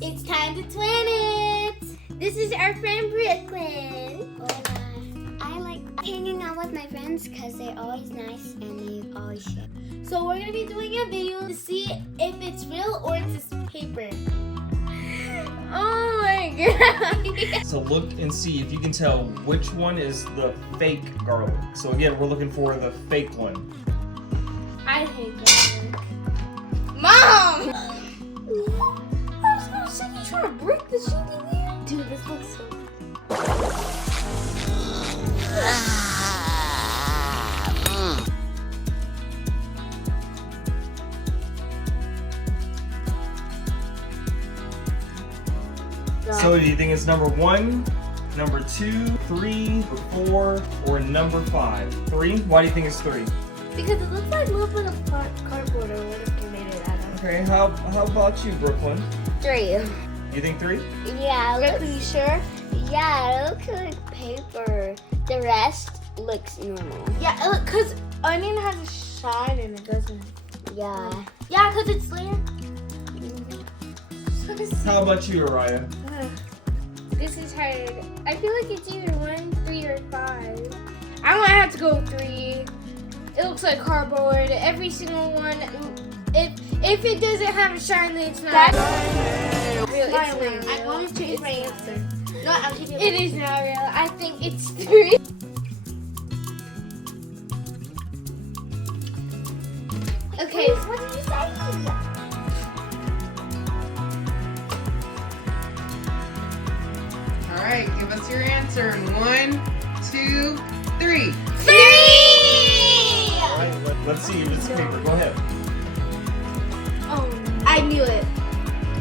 It's time to twin it. This is our friend Brooklyn. Hola. I like hanging out with my friends because they're always nice and they always share. So we're gonna be doing a video to see if it's real or it's just paper. Oh my god. So look and see if you can tell which one is the fake garlic. So again, we're looking for the fake one. I hate garlic. Mom! I was gonna say you trying to break the sheet in there. Dude, this looks so So do you think it's number 1, number 2, 3, or 4, or number 5? 3? Why do you think it's 3? because it looks like a little bit of cardboard or whatever they made it out of. Okay, how about you, Brooklyn? 3. You think 3? Yeah, Are you sure? yeah, it looks like paper. The rest looks normal. Yeah, because onion has a shine in it, doesn't it? Yeah. Yeah, because it's layered. How about you, Araya? This is hard. I feel like it's either 1, 3, or 5. I might have to go 3. It looks like cardboard. Every single one. If it doesn't have a shine, then it's not real. It's not real. I want to change my answer. No, I'll give you. It is not real. I think it's 3. Okay. What did you say? All right, give us your answer in 1, 2, 3. 3! Alright, let's see if it's paper. Go ahead. Oh, I knew it.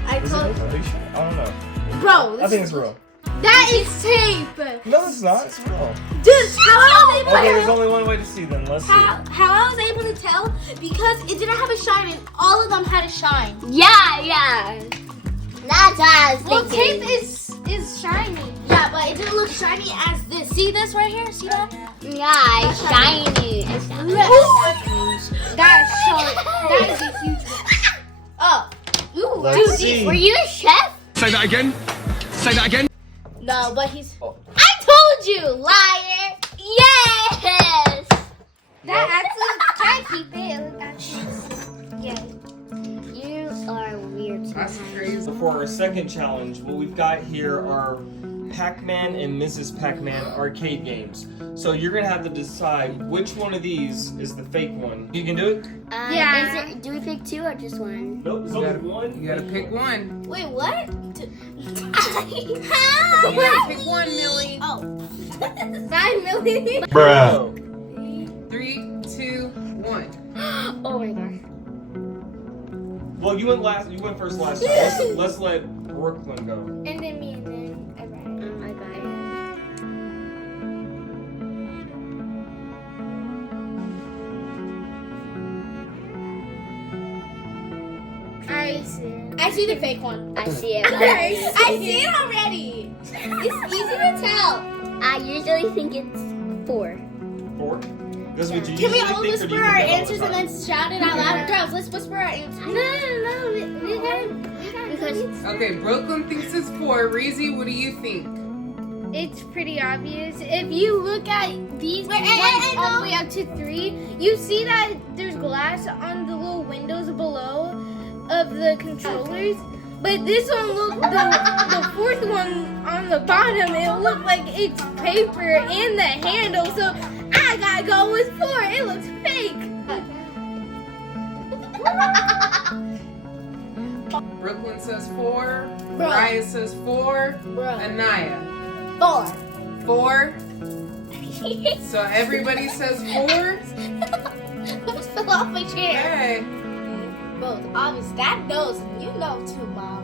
I Is it? told. Are you sure? I don't know. Bro, I think it's real. that is tape. No, it's not. It's real. Dude, how I was able Okay, to there's only one way to see them. Let's see. how I was able to tell because it didn't have a shine and all of them had a shine. Yeah. That's what I was Well, thinking. tape is shiny. Yeah, but it didn't look shiny as this. See this right here? See that? Yeah, it's shiny. It's shiny. That is so. That is a huge one. Oh, ooh, Let's dude, see. Were you a chef? Say that again. Say that again. no, but he's. I told you, liar. Yes. That actually. Can I keep it? It look actually. Yeah. You are weird. That's sometimes. crazy. So for our second challenge, what we've got here are Pac-Man and Mrs. Pac-Man arcade games. So you're gonna have to decide which one of these is the fake one. You can do it? Yeah. Do we pick 2 or just 1? Nope, there's only one. You gotta pick one. Wait, what? How? You gotta pick one, Millie. Oh. 9 million. Bruh. 3, 2, 1. Oh my gosh. Well, you went first last time. Let's let Brooklyn go. And then me, and then I got it. I got it. I see the fake one. I see it. I see it already. It's easy to tell. I usually think it's 4. 4. This is what you Can we usually all think, or do whisper you our think that all the answers and time? then shout it out loud? Girls, let's whisper our answers. No. We gotta Because Okay, Brooklyn thinks it's 4. Reezy, what do you think? it's pretty obvious. If you look at these ones all the way up to 3, you see that there's glass on the little windows below of the controllers. But this one looked, the fourth one on the bottom, it looked like it's paper in the handle. So I gotta go with 4. It looks fake. Brooklyn says 4. Bro. Ryan says 4. Bro. Anaya. 4. 4. So everybody says 4. I just fell off my chair. Okay. Both. Obvious. Dad knows. You know too, Mom.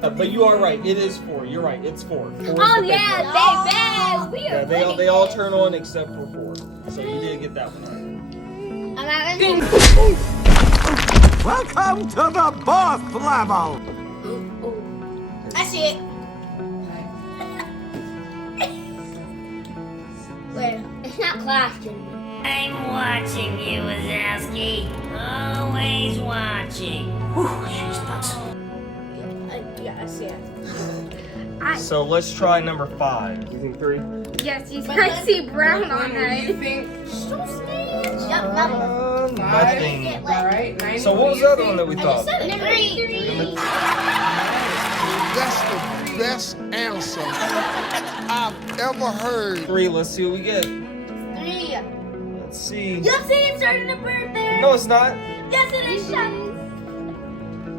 But you are right. It is 4. You're right. It's 4. 4 is the oh fake yeah, one. baby, we Yeah, are. they all turn on except for 4. So you did get that one right. I'm not Welcome to the boss level. I see it. Where? It's not class, Jimmy. I'm watching you, Wazowski. Always watching. Whew, she's nuts. Yes, yeah. So let's try number 5. You think 3? Yes, I see brown on What do you that. think? Nothing. All right. 90, So what was the other one that we thought? Number 3. That's the best answer I've ever heard. 3. Let's see what we get. 3. Let's see. Yup, see, it's starting to burn there. No, it's not. Yes, it is, Shiny.